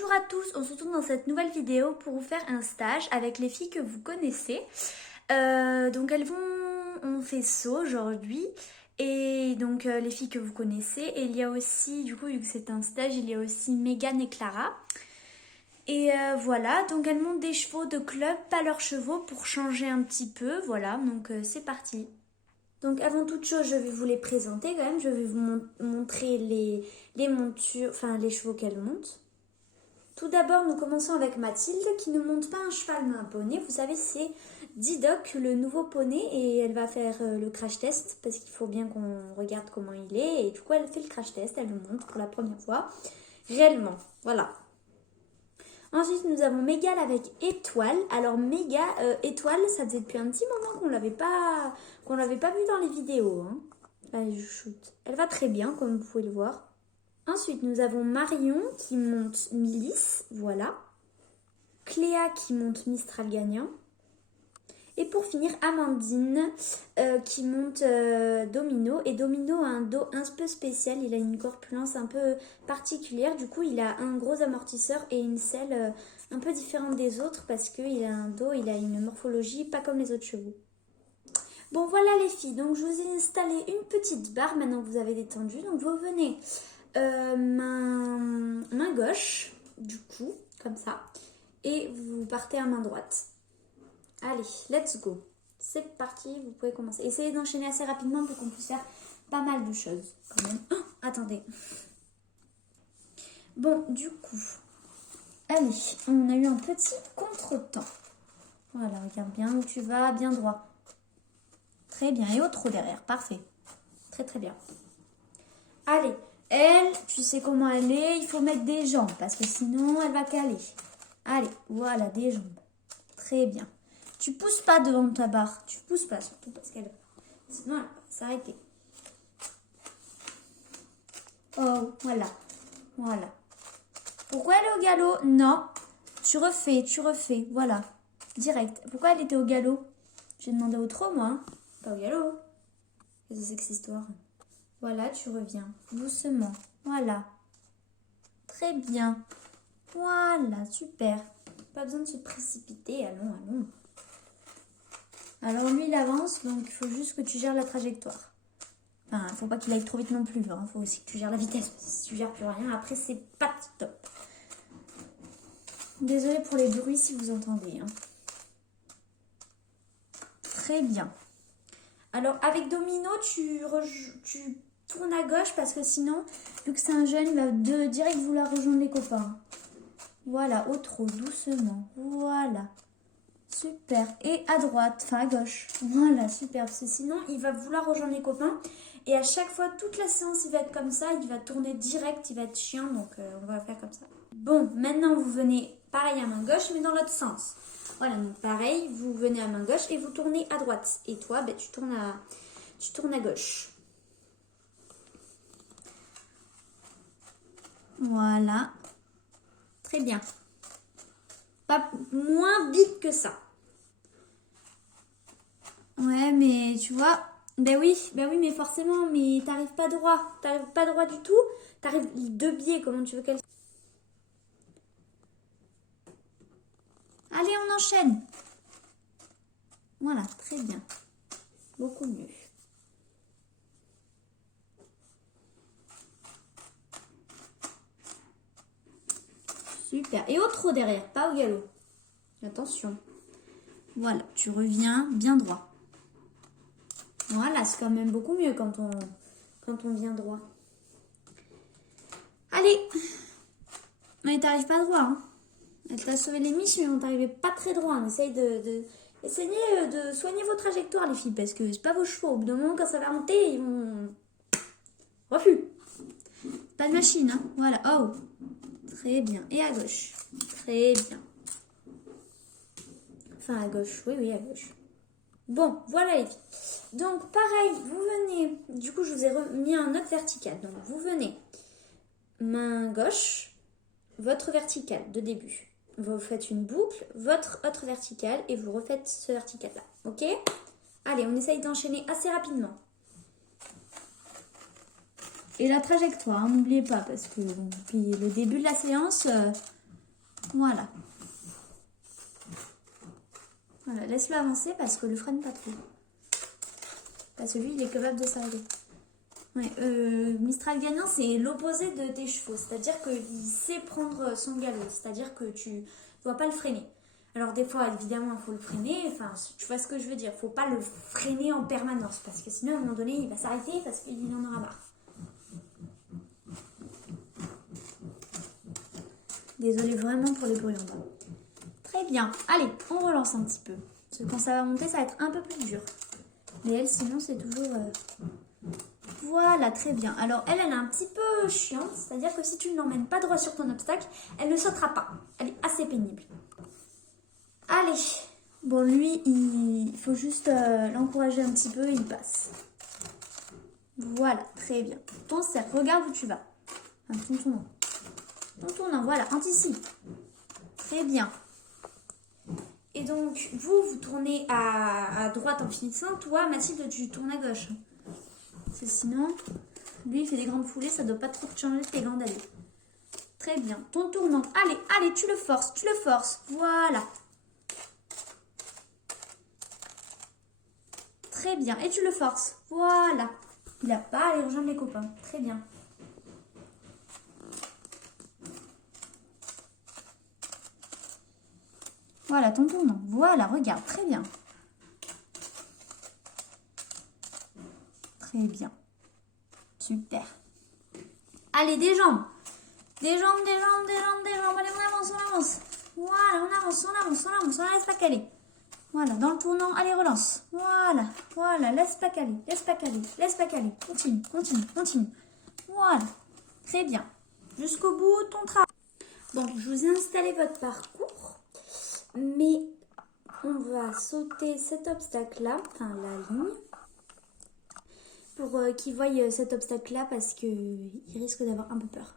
Bonjour à tous, on se retrouve dans cette nouvelle vidéo pour vous faire un stage avec les filles que vous connaissez. Donc on fait ça aujourd'hui et donc les filles que vous connaissez. Et il y a aussi, du coup vu que c'est un stage, il y a aussi Megan et Clara. Et voilà, donc elles montent des chevaux de club, pas leurs chevaux pour changer un petit peu. Voilà, donc c'est parti. Donc avant toute chose, je vais vous les présenter quand même. Je vais vous montrer les montures, enfin les chevaux qu'elles montent. Tout d'abord, nous commençons avec Mathilde qui ne monte pas un cheval mais un poney. Vous savez, c'est Didoc, le nouveau poney, et elle va faire le crash test parce qu'il faut bien qu'on regarde comment il est. Et du coup, elle fait le crash test, elle le monte pour la première fois, réellement. Voilà. Ensuite, nous avons Mégale avec Étoile. Alors, Étoile, ça faisait depuis un petit moment qu'on l'avait pas vue dans les vidéos. Hein. Allez, je shoot. Elle va très bien, comme vous pouvez le voir. Ensuite, nous avons Marion qui monte Milice, voilà. Cléa qui monte Mistral gagnant. Et pour finir, Amandine qui monte Domino. Et Domino a un dos un peu spécial, il a une corpulence un peu particulière. Du coup, il a un gros amortisseur et une selle un peu différente des autres parce qu'il a un dos, il a une morphologie pas comme les autres chevaux. Bon, voilà les filles, donc je vous ai installé une petite barre maintenant que vous avez détendu. Donc vous venez main gauche, du coup, comme ça. Et vous partez à main droite. Allez, let's go. C'est parti, vous pouvez commencer. Essayez d'enchaîner assez rapidement pour qu'on puisse faire pas mal de choses quand même. Oh, attendez. Bon, du coup, allez, on a eu un petit contretemps. Voilà, regarde bien où tu vas, bien droit. Très bien, et au trot derrière, parfait. Très très bien. Allez, elle, tu sais comment elle est, il faut mettre des jambes parce que sinon elle va caler. Allez, voilà, des jambes. Très bien. Tu pousses pas devant ta barre, tu pousses pas surtout parce qu'elle... Sinon elle va s'arrêter. Oh, voilà, voilà. Pourquoi elle est au galop? Non, tu refais, voilà, direct. Pourquoi elle était au galop? J'ai demandé au trot, moi, hein. Pas au galop. Qu'est-ce que c'est que cette histoire? Voilà, tu reviens, doucement, voilà. Très bien. Voilà, super. Pas besoin de se précipiter, allons, allons. Alors lui, il avance, donc il faut juste que tu gères la trajectoire. Enfin, il faut pas qu'il aille trop vite non plus, il faut aussi que tu gères la vitesse. Si tu gères plus rien, après c'est pas top. Désolée pour les bruits si vous entendez. Hein. Très bien. Alors avec Domino, tu tournes à gauche parce que sinon, vu que c'est un jeune, il va direct vouloir rejoindre les copains. Voilà, au trot, doucement. Voilà. Super. Et à droite, enfin à gauche. Voilà, super. Parce que sinon, il va vouloir rejoindre les copains. Et à chaque fois, toute la séance, il va être comme ça. Il va tourner direct, il va être chiant. Donc, on va faire comme ça. Bon, maintenant, vous venez pareil à main gauche, mais dans l'autre sens. Voilà, donc pareil, vous venez à main gauche et vous tournez à droite. Et toi, ben, tu tournes à gauche. Voilà. Très bien. Pas moins vite que ça. Ouais, mais tu vois, ben oui, mais forcément, mais t'arrives pas droit. T'arrives pas droit du tout. T'arrives de biais, comment tu veux qu'elle... Allez, on enchaîne. Voilà, très bien. Beaucoup mieux. Super. Et au trot derrière, pas au galop. Attention. Voilà, tu reviens bien droit. Voilà, c'est quand même beaucoup mieux quand on vient droit. Allez. Mais t'arrives pas droit. Hein. Elle t'a sauvé les miches, mais on t'arrivait pas très droit. On essaye essayez de soigner vos trajectoires, les filles, parce que c'est pas vos chevaux. Au bout d'un moment, quand ça va monter, ils vont... Refus. Pas de machine, hein. Voilà. Oh. Très bien. Et à gauche. Très bien. Enfin, à gauche. Oui, à gauche. Bon, voilà les filles. Donc, pareil, vous venez... Du coup, je vous ai remis un autre vertical. Donc, vous venez main gauche, votre vertical de début. Vous faites une boucle, votre autre verticale et vous refaites ce vertical-là. Ok? Allez, on essaye d'enchaîner assez rapidement. Et la trajectoire, hein, n'oubliez pas, parce que bon, puis le début de la séance, Voilà. Voilà, laisse-le avancer parce que le freine pas trop. Parce que lui, il est capable de s'arrêter. Ouais, Mistral gagnant, c'est l'opposé de tes chevaux. C'est-à-dire qu'il sait prendre son galop. C'est-à-dire que tu ne dois pas le freiner. Alors des fois, évidemment, il faut le freiner. Enfin, tu vois ce que je veux dire. Il ne faut pas le freiner en permanence. Parce que sinon, à un moment donné, il va s'arrêter parce qu'il en aura marre. Désolée vraiment pour les bruits en bas. Très bien. Allez, on relance un petit peu. Parce que quand ça va monter, ça va être un peu plus dur. Mais elle, sinon, c'est toujours... Voilà, très bien. Alors, elle est un petit peu chiante. C'est-à-dire que si tu ne l'emmènes pas droit sur ton obstacle, elle ne sautera pas. Elle est assez pénible. Allez. Bon, lui, il faut juste l'encourager un petit peu et il passe. Voilà, très bien. Ton cercle, regarde où tu vas. Ton tournant. Ton tournant, voilà, anticipe. Très bien. Et donc, vous tournez à droite en finissant. Toi, Mathilde, tu tournes à gauche. Parce que sinon, lui, il fait des grandes foulées. Ça ne doit pas trop te changer tes gants d'aller. Très bien. Ton tournant. Allez, tu le forces. Voilà. Très bien. Et tu le forces. Voilà. Il n'a pas à aller rejoindre les copains. Très bien. Voilà, ton tournant. Voilà, regarde. Très bien. Très bien. Super. Allez, des jambes. Des jambes. Allez, on avance. Voilà, on la laisse pas caler. Voilà, dans le tournant, allez, relance. Voilà, laisse pas caler. Continue. Voilà, très bien. Jusqu'au bout, ton travail. Donc, je vous ai installé votre parcours, mais on va sauter cet obstacle-là, enfin la ligne, pour qu'il voie cet obstacle-là parce qu'il risque d'avoir un peu peur.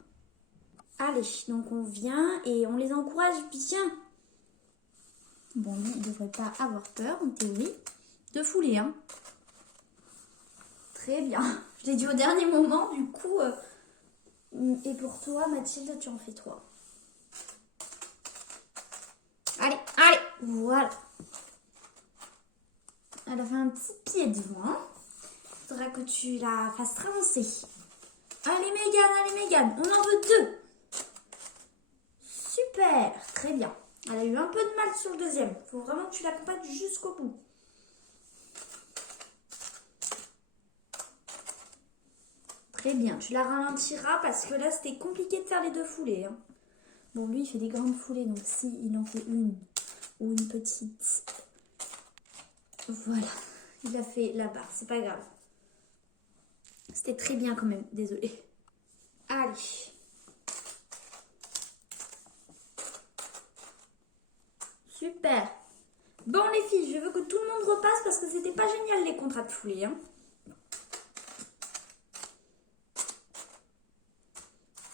Allez, donc on vient et on les encourage bien. Bon, lui, il ne devrait pas avoir peur, en théorie, de fouler, hein. Très bien. Je l'ai dit au dernier moment, du coup. Et pour toi, Mathilde, tu en fais 3. Allez, voilà. Elle a fait un petit pied devant. Il faudra que tu la fasses avancer. Allez, Mégane, on en veut 2. Super, très bien. Elle a eu un peu de mal sur le deuxième. Il faut vraiment que tu l'accompagnes jusqu'au bout. Très bien, tu la ralentiras parce que là, c'était compliqué de faire les 2 foulées. Hein. Bon, lui, il fait des grandes foulées, donc si il en fait une ou une petite... Voilà, il a fait la barre, c'est pas grave. C'était très bien quand même, désolée. Allez. Super. Bon les filles, je veux que tout le monde repasse parce que c'était pas génial les contrats de foulée. Hein.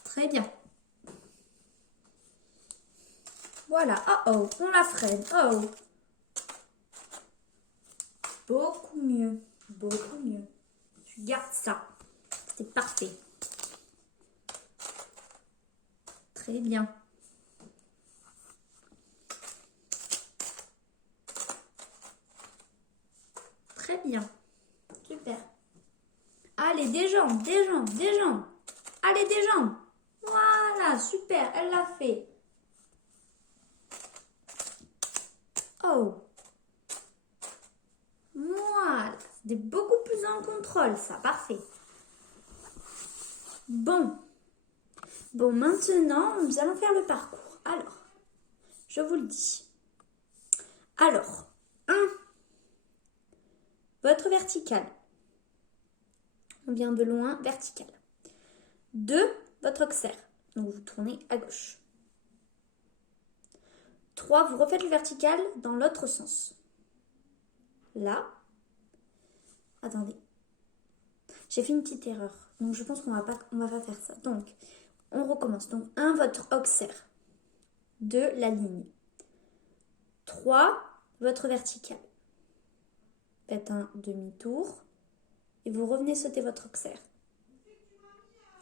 Très bien. Voilà. Oh, on la freine. Oh. Beaucoup mieux. Tu gardes ça. C'est parfait. Très bien. Très bien. Super. Allez, des jambes. Allez, des jambes. Voilà, super, elle l'a fait. Oh. Voilà, c'est beaucoup plus en contrôle, ça, parfait. Bon, maintenant, nous allons faire le parcours. Alors, je vous le dis. Alors, 1, votre verticale. On vient de loin, verticale. 2, votre auxerre. Donc, vous tournez à gauche. 3, vous refaites le vertical dans l'autre sens. Là. Attendez. J'ai fait une petite erreur. Donc, je pense qu'on va pas faire ça. Donc, on recommence. Donc, 1, votre auxerre. 2, la ligne. 3, votre verticale. Faites un demi-tour. Et vous revenez sauter votre auxerre.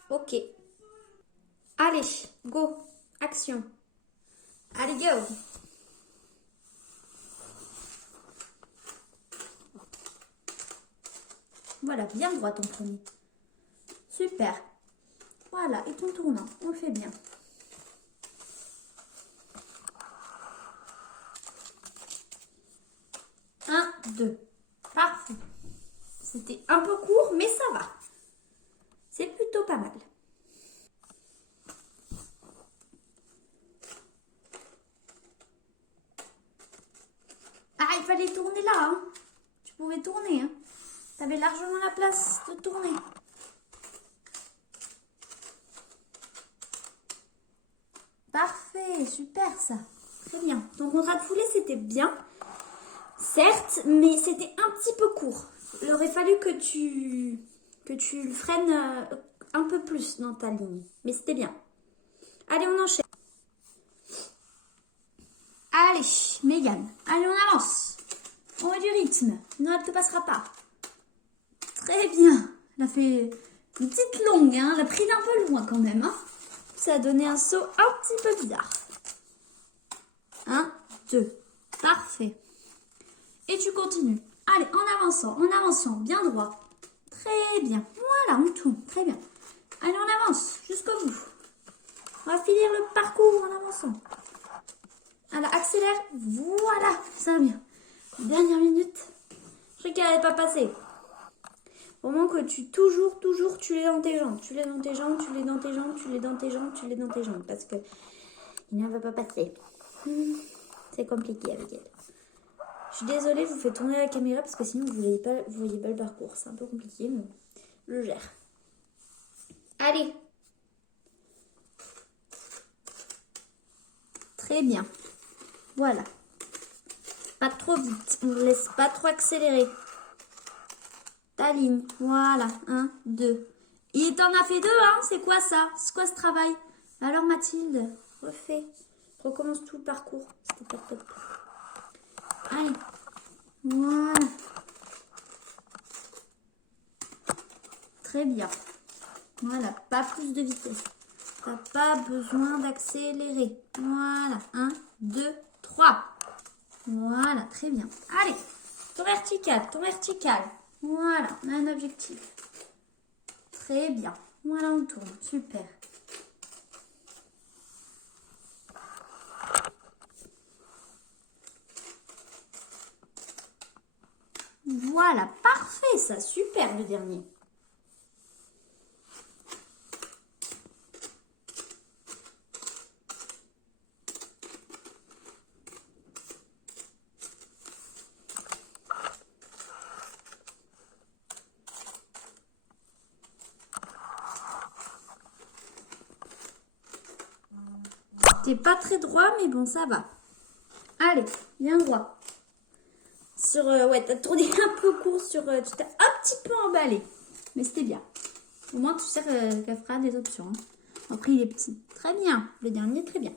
Ok. Allez, go. Action. Allez, go! Voilà, bien droit ton premier. Super. Voilà, et ton tournant, on le fait bien. Un, deux. Parfait. C'était un peu court, mais ça va. C'est plutôt pas mal. Ah, il fallait tourner là, hein. Tu pouvais tourner, hein. Tu avais largement la place de tourner. Parfait, super ça. Très bien. Ton contrat de foulée, c'était bien. Certes, mais c'était un petit peu court. Il aurait fallu que tu le freines un peu plus dans ta ligne. Mais c'était bien. Allez, on enchaîne. Allez, Mégane. Allez, on avance. On met du rythme. Non, elle ne te passera pas. Très bien. Elle a fait une petite longue. Hein. Elle a pris d'un peu loin quand même. Hein. Ça a donné un saut un petit peu bizarre. 1, 2. Parfait. Et tu continues. Allez, en avançant, bien droit. Très bien. Voilà, on tourne. Très bien. Allez, on avance jusqu'au bout. On va finir le parcours en avançant. Alors, accélère. Voilà, ça va bien. Dernière minute. Je crois qu'elle n'allait pas passer. Au moment que toujours, tu l'es dans tes jambes. Tu l'es dans tes jambes, tu l'es dans tes jambes, tu l'es dans tes jambes, tu l'es dans tes jambes. Parce que il ne va pas passer. C'est compliqué avec elle. Je suis désolée, je vous fais tourner la caméra parce que sinon vous voyez pas le parcours. C'est un peu compliqué, mais je le gère. Allez. Très bien. Voilà. Pas trop vite. On ne laisse pas trop accélérer. Ta ligne. Voilà. 1, 2. Il t'en a fait 2, hein. C'est quoi ça? C'est quoi ce travail? Alors Mathilde, refais. Recommence tout le parcours. C'était pas top. Allez. Voilà. Très bien. Voilà, pas plus de vitesse. T'as pas besoin d'accélérer. Voilà, 1, 2, 3. Voilà, très bien. Allez, ton vertical. Voilà, on a un objectif. Très bien. Voilà, on tourne. Super. Voilà, parfait ça. Super le dernier. T'es pas très droit, mais bon, ça va. Allez, viens droit. Ouais, t'as tourné un peu court tu t'es un petit peu emballé. Mais c'était bien. Au moins, tu sais qu'elle fera des options. Hein. Après, il est petit. Très bien. Le dernier, très bien.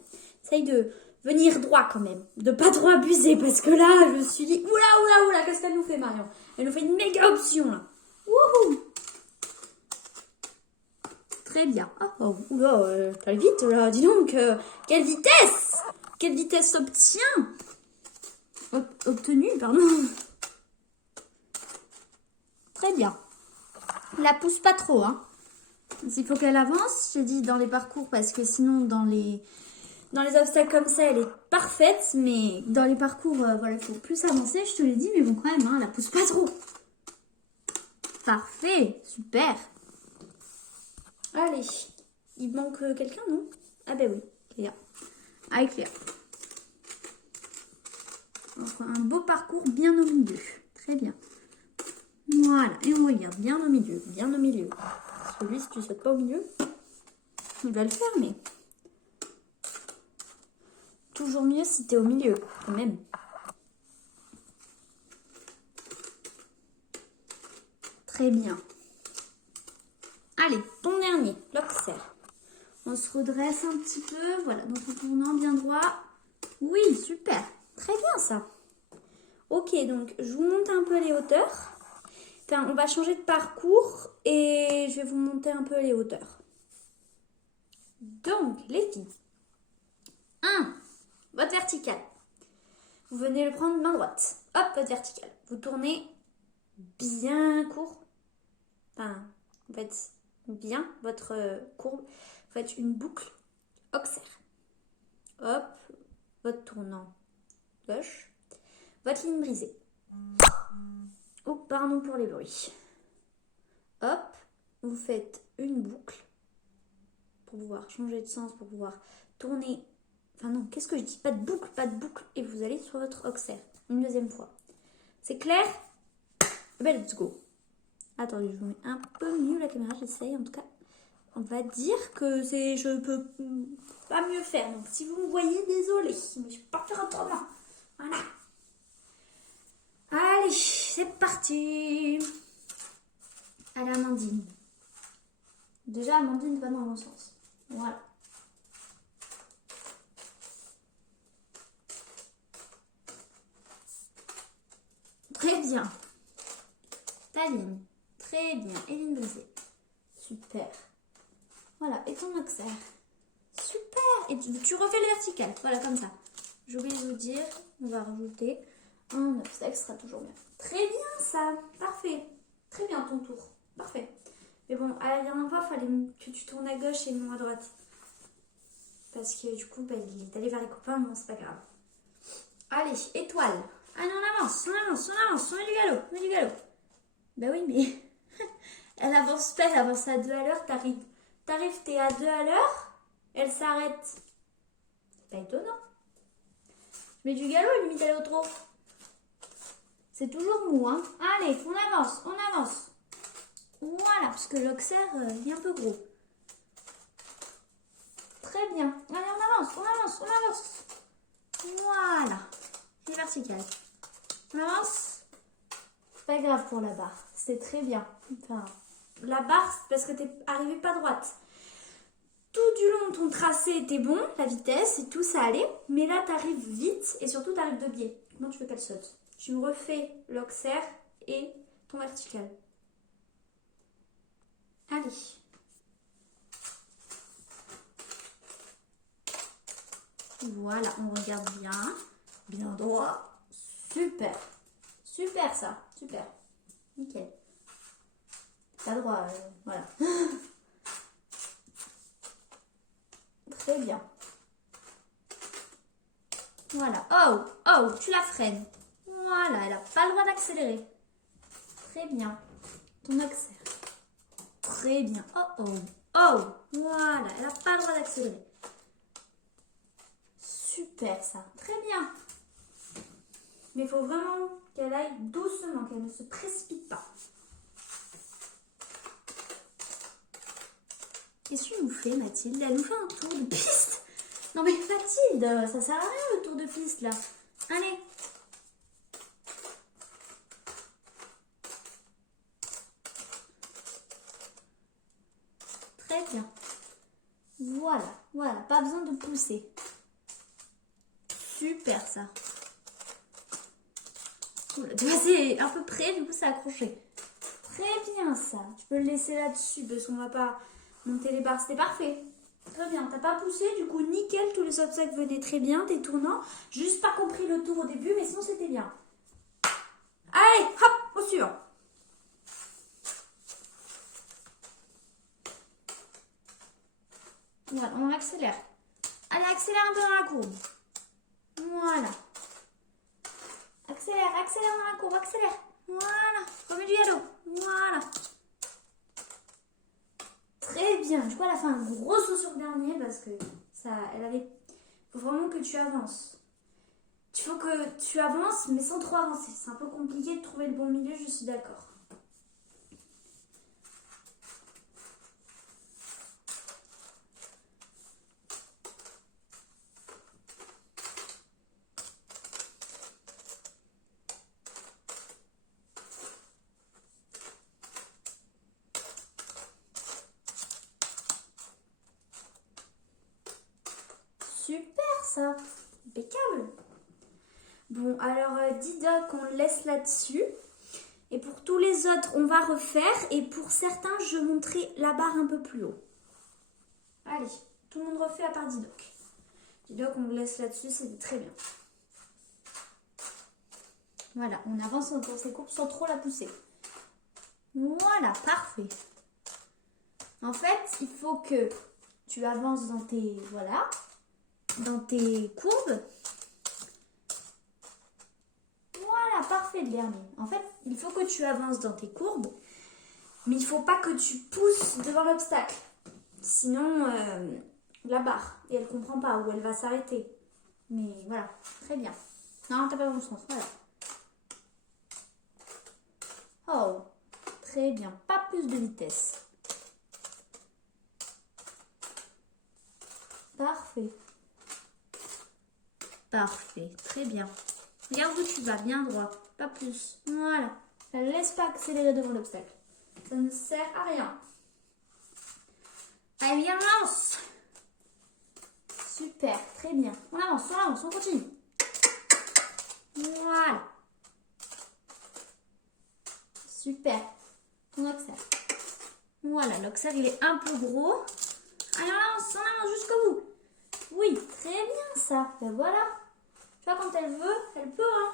Essaye de venir droit quand même. De pas trop abuser. Parce que là, je me suis dit, oula, qu'est-ce qu'elle nous fait, Marion? Elle nous fait une méga option, là. Wouhou! Très bien. Oh, oula, t'as vite, là. Dis donc, quelle vitesse! Quelle vitesse obtenue, pardon. Très bien. La pousse pas trop, hein. Il faut qu'elle avance, j'ai dit dans les parcours, parce que sinon, dans les obstacles comme ça, elle est parfaite. Mais dans les parcours, voilà, il faut plus avancer, je te l'ai dit. Mais bon, quand même, hein, la pousse pas trop. Parfait, super. Allez, il manque quelqu'un, non? Ah ben oui, Cléa. Avec Cléa. Enfin, un beau parcours bien au milieu. Très bien. Voilà, et on regarde bien au milieu, Parce que lui, si tu ne sautes pas au milieu, il va le faire, mais toujours mieux si tu es au milieu, quand même. Très bien. Allez, ton dernier, l'observe. On se redresse un petit peu, voilà, donc en tournant bien droit. Oui, super, très bien ça. Ok, donc je vous monte un peu les hauteurs. Enfin, on va changer de parcours et je vais vous monter un peu les hauteurs. Donc, les filles. 1, vertical. Vous venez le prendre main droite. Hop, votre vertical. Vous tournez bien court. Enfin, vous faites bien votre courbe. Vous faites une boucle auxerre. Hop, votre tournant gauche. Votre ligne brisée. Oh, pardon pour les bruits. Hop, vous faites une boucle pour pouvoir changer de sens, pour pouvoir tourner. Enfin non, qu'est-ce que je dis? Pas de boucle, pas de boucle. Et vous allez sur votre auxerre. Une deuxième fois. C'est clair? Ben, let's go. Attendez, je vous mets un peu mieux la caméra, j'essaye en tout cas. On va dire que je peux pas mieux faire. Donc si vous me voyez, désolé. Mais je peux pas faire autrement. Voilà. Allez, c'est parti. Allez, Amandine. Déjà, Amandine va dans le bon sens. Voilà. Très bien. Ta ligne. Très bien. Et ligne brisée. Super. Voilà. Et ton auxerre. Super. Et tu refais le vertical. Voilà, comme ça. Je vais vous dire, on va rajouter un obstacle, ce sera toujours bien. Très bien, ça. Parfait. Très bien, ton tour. Parfait. Mais bon, à la dernière fois, il fallait que tu tournes à gauche et non à droite. Parce que du coup, il est allé vers les copains, mais bon, c'est pas grave. Allez, étoile. Allez, on avance, on avance, on avance. On met du galop, on met du galop. Ben oui, mais elle avance pas, elle avance à 2 à l'heure. T'arrives, t'es à 2 à l'heure, elle s'arrête. C'est pas étonnant. Je mets du galop, limite aller au trot. C'est toujours mou, hein. Allez, on avance, on avance. Voilà, parce que l'auxerre est un peu gros. Très bien. Allez, on avance, on avance, on avance. Voilà. C'est vertical. On avance. C'est pas grave pour la barre. C'est très bien. Enfin, la barre, c'est parce que t'es arrivé pas droite. Tout du long, ton tracé était bon, la vitesse et tout, ça allait. Mais là, t'arrives vite et surtout, t'arrives de biais. Comment tu veux qu'elle saute? Tu me refais l'auxerre et ton vertical. Allez. Voilà, on regarde bien. Bien droit. Super. Super ça. Super. Nickel. Pas droit, voilà. Très bien. Voilà. Oh, oh, tu la freines. Voilà, elle n'a pas le droit d'accélérer. Très bien. Ton accélère. Très bien. Oh, oh. Oh, voilà, elle n'a pas le droit d'accélérer. Super ça. Très bien. Mais il faut vraiment qu'elle aille doucement, qu'elle ne se précipite pas. Qu'est-ce qu'elle nous fait, Mathilde? Elle nous fait un tour de piste. Non mais Mathilde, ça sert à rien le tour de piste là. Allez. Très bien. Voilà, voilà, pas besoin de pousser. Super ça. Tu vois, c'est à peu près, du coup, ça a accroché. Très bien ça. Tu peux le laisser là-dessus parce qu'on va pas monter les barres. C'était parfait. Très bien. T'as pas poussé, du coup, nickel. Tous les obstacles venaient très bien. Tes tournants. Juste pas compris le tour au début, mais sinon, c'était bien. Allez, hop, au suivant. Voilà, on accélère. Allez, accélère un peu dans la courbe. Voilà. Accélère, accélère dans la courbe, accélère. Voilà, remets du galop. Voilà. Très bien. Du coup, elle a fait un gros saut sur le dernier parce que ça, elle avait... Il faut vraiment que tu avances. Il faut que tu avances, mais sans trop avancer. C'est un peu compliqué de trouver le bon milieu, je suis d'accord. Super ça, impeccable. Bon, alors Didoc, on le laisse là-dessus. Et pour tous les autres, on va refaire. Et pour certains, je montrerai la barre un peu plus haut. Allez, tout le monde refait à part Didoc. Dis-donc qu'on vous laisse là-dessus, c'est très bien. Voilà, on avance dans ces courbes sans trop la pousser. Voilà, parfait. En fait, il faut que tu avances dans tes, voilà, dans tes courbes. Voilà, parfait le dernier. En fait, il faut que tu avances dans tes courbes, mais il ne faut pas que tu pousses devant l'obstacle. Sinon, la barre, et elle ne comprend pas, ou elle va s'arrêter. Mais voilà, très bien. Non, t'as pas dans le sens, voilà. Oh, très bien. Pas plus de vitesse. Parfait. Parfait, très bien. Regarde où tu vas, bien droit. Pas plus. Voilà. Ne laisse pas accélérer devant l'obstacle. Ça ne sert à rien. Allez, viens, on avance. Super, très bien. On avance, on continue. Voilà. Super. Ton oxaire. Voilà, l'oxaire il est un peu gros. Allez, on avance jusqu'au bout. Oui, très bien ça. Ben voilà. Tu vois, quand elle veut, elle peut. Hein.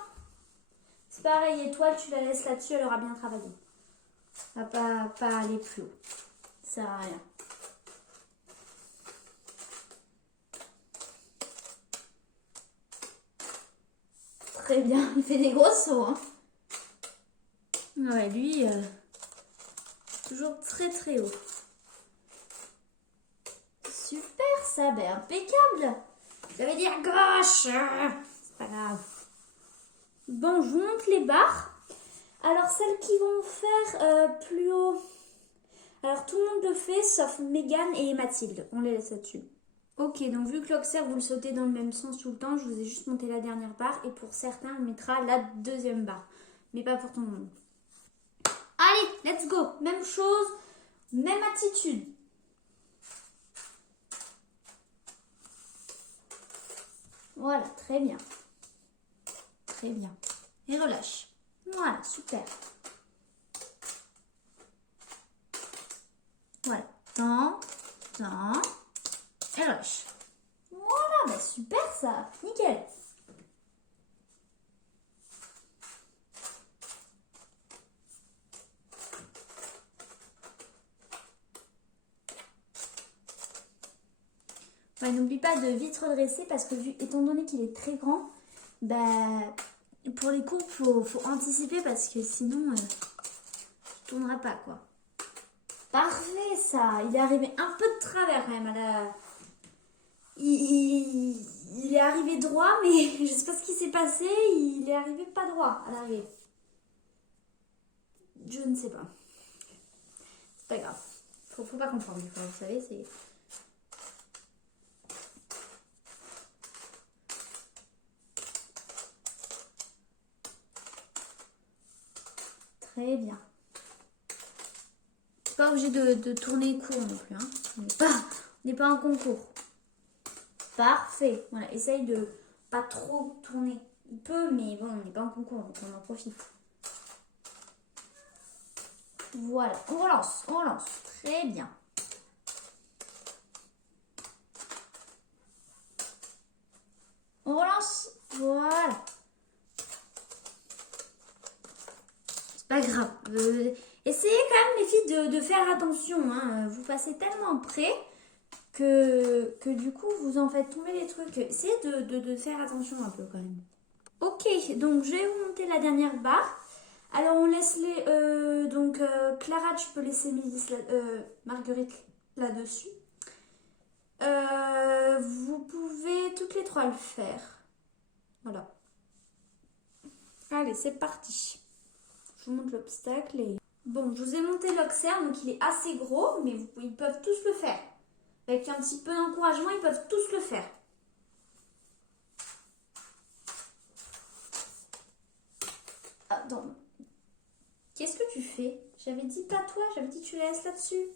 C'est pareil, étoile, tu la laisses là-dessus, elle aura bien travaillé. Elle va pas aller plus haut. Ça sert à rien. Très bien, il fait des gros sauts. Hein. Ouais, lui, toujours très très haut. Super ça, ben impeccable. Ça veut dire gauche. C'est pas grave. Bon, je vous montre les barres. Alors, celles qui vont faire plus haut. Alors, tout le monde le fait, sauf Mégane et Mathilde. On les laisse là-dessus. Ok, donc vu que l'oxaire, vous le sautez dans le même sens tout le temps, je vous ai juste monté la dernière barre. Et pour certains, on mettra la deuxième barre. Mais pas pour tout le monde. Allez, let's go. Même chose, même attitude. Voilà, très bien. Très bien. Et relâche. Voilà, super. Voilà. Tends, et relâche. Voilà, bah super ça. Nickel. Ouais, n'oublie pas de vite redresser parce que étant donné qu'il est très grand, bah, pour les courbes, faut anticiper parce que sinon, tu tourneras pas quoi. Parfait ça. Il est arrivé un peu de travers quand même à la... Il est arrivé droit, mais je sais pas ce qui s'est passé. Il est arrivé pas droit à l'arrivée. Je ne sais pas. C'est pas grave. Faut pas comprendre. Vous savez, c'est... Très bien. Pas obligé de tourner court non plus. Hein. On n'est pas en concours. Parfait. Voilà, essaye de pas trop tourner. Il peut, mais bon, on n'est pas en concours, donc on en profite. Voilà, on relance. Très bien. On relance. Voilà. C'est pas grave. Essayez quand même, les filles, de faire attention. Hein. Vous passez tellement près que du coup, vous en faites tomber les trucs. Essayez de faire attention un peu quand même. Ok, donc je vais vous monter la dernière barre. Alors, on laisse les... Clara, tu peux laisser Marguerite là-dessus. Vous pouvez toutes les trois le faire. Voilà. Allez, c'est parti. Je vous montre l'obstacle et... Bon, je vous ai monté l'oxaire, donc il est assez gros, mais ils peuvent tous le faire. Avec un petit peu d'encouragement, ils peuvent tous le faire. Attends. Qu'est-ce que tu fais? J'avais dit pas toi, j'avais dit tu la laisses là-dessus.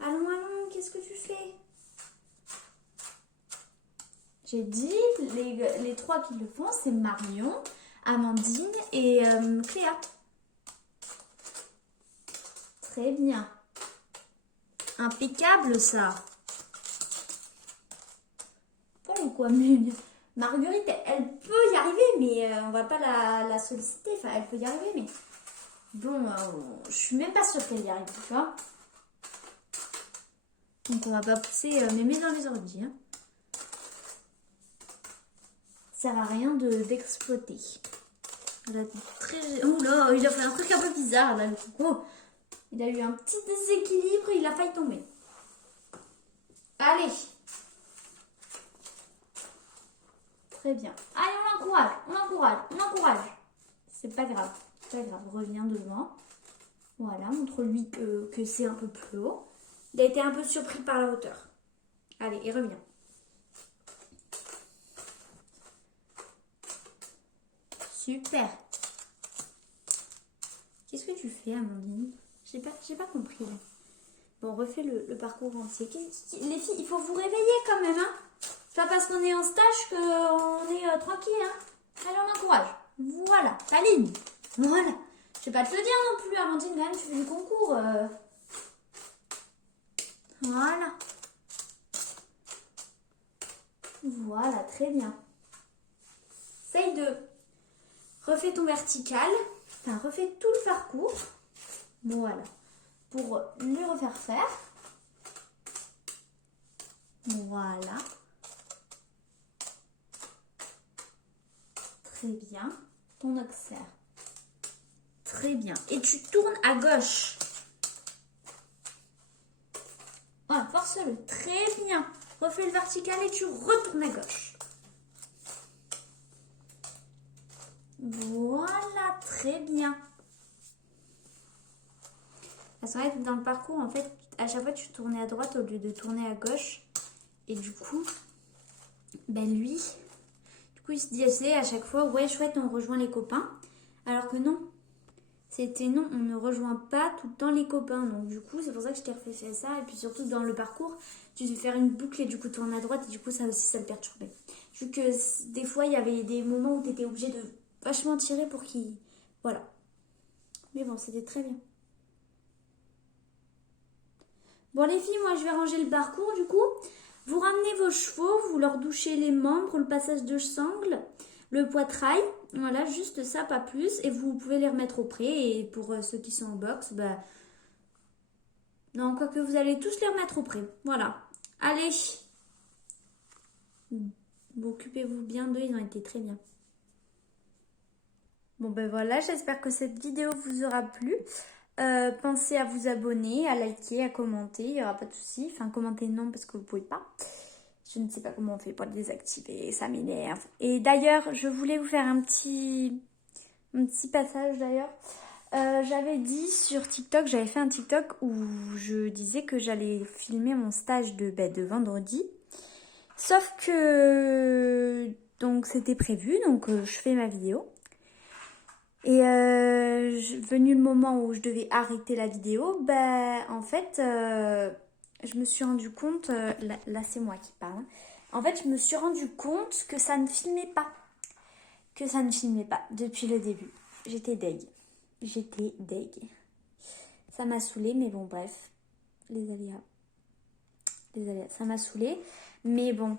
Allons, qu'est-ce que tu fais? J'ai dit, les trois qui le font, c'est Marion, Amandine et Cléa. Très bien. Impeccable ça. Voilà. ou quoi? Mais Marguerite, elle peut y arriver, mais on va pas la solliciter. Enfin, elle peut y arriver, mais bon, je suis même pas sûre qu'elle y arrive, tu vois. Donc on va pas pousser mémé dans les ordi. Hein. Ça sert à rien d'exploiter. Oh là, il a fait un truc un peu bizarre là, le coucou. Il a eu un petit déséquilibre et il a failli tomber. Allez. Très bien. Allez, on l'encourage, on l'encourage, on l'encourage. C'est pas grave, c'est pas grave. Reviens devant. Voilà, montre-lui que c'est un peu plus haut. Il a été un peu surpris par la hauteur. Allez, et reviens. Super. Qu'est-ce que tu fais, Amandine? J'ai pas compris. Là. Bon, on refait le parcours entier. Les filles, il faut vous réveiller quand même, hein. C'est pas parce qu'on est en stage qu'on est tranquille, hein. Allez, on encourage. Voilà, ta ligne. Voilà. Je vais pas te le dire non plus, Amandine, quand même, tu fais du concours. Voilà. Voilà, très bien. Essaye de... Refais ton vertical. Enfin, refais tout le parcours. Voilà. Pour lui refaire faire. Voilà. Très bien. Ton auxerre. Très bien. Et tu tournes à gauche. Voilà, force-le. Très bien. Refais le vertical et tu retournes à gauche. Voilà, très bien. C'est vrai que dans le parcours, en fait, à chaque fois, tu tournais à droite au lieu de tourner à gauche. Et du coup, ben lui, il se disait à chaque fois, ouais, chouette, on rejoint les copains. Alors que non, c'était non, on ne rejoint pas tout le temps les copains. Donc du coup, c'est pour ça que je t'ai refait faire ça. Et puis surtout, dans le parcours, tu devais faire une boucle et du coup, tourner à droite. Et du coup, ça aussi, ça le perturbait. Vu que des fois, il y avait des moments où tu étais obligé de vachement tirer pour qu'il... Voilà. Mais bon, c'était très bien. Bon les filles, moi je vais ranger le parcours du coup. Vous ramenez vos chevaux, vous leur douchez les membres, le passage de sangle, le poitrail. Voilà, juste ça, pas plus. Et vous pouvez les remettre au pré. Et pour ceux qui sont en boxe, bah... Non, quoique vous allez tous les remettre au pré. Voilà. Allez. Bon, occupez-vous bien d'eux, ils ont été très bien. Bon ben voilà, j'espère que cette vidéo vous aura plu. Pensez à vous abonner, à liker, à commenter, il n'y aura pas de souci. Enfin, commenter non parce que vous ne pouvez pas. Je ne sais pas comment on fait pour le désactiver, ça m'énerve. Et d'ailleurs, je voulais vous faire un petit passage d'ailleurs. J'avais dit sur TikTok, j'avais fait un TikTok où je disais que j'allais filmer mon stage de vendredi. Sauf que donc c'était prévu, donc je fais ma vidéo. Et venu le moment où je devais arrêter la vidéo, en fait, je me suis rendu compte, là c'est moi qui parle, hein. En fait, je me suis rendu compte que ça ne filmait pas. Que ça ne filmait pas depuis le début. J'étais deg. Ça m'a saoulée, mais bon, bref. Les aléas, ça m'a saoulée. Mais bon,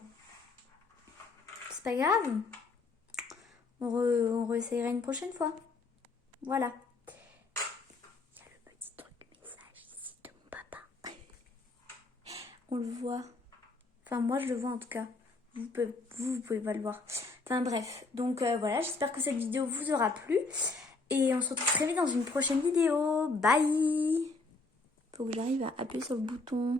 c'est pas grave. On réessayera une prochaine fois. Voilà. Il y a le petit truc message ici de mon papa. On le voit. Enfin, moi, je le vois en tout cas. Vous pouvez pas le voir. Enfin, bref. Donc, voilà. J'espère que cette vidéo vous aura plu. Et on se retrouve très vite dans une prochaine vidéo. Bye! Faut que j'arrive à appuyer sur le bouton.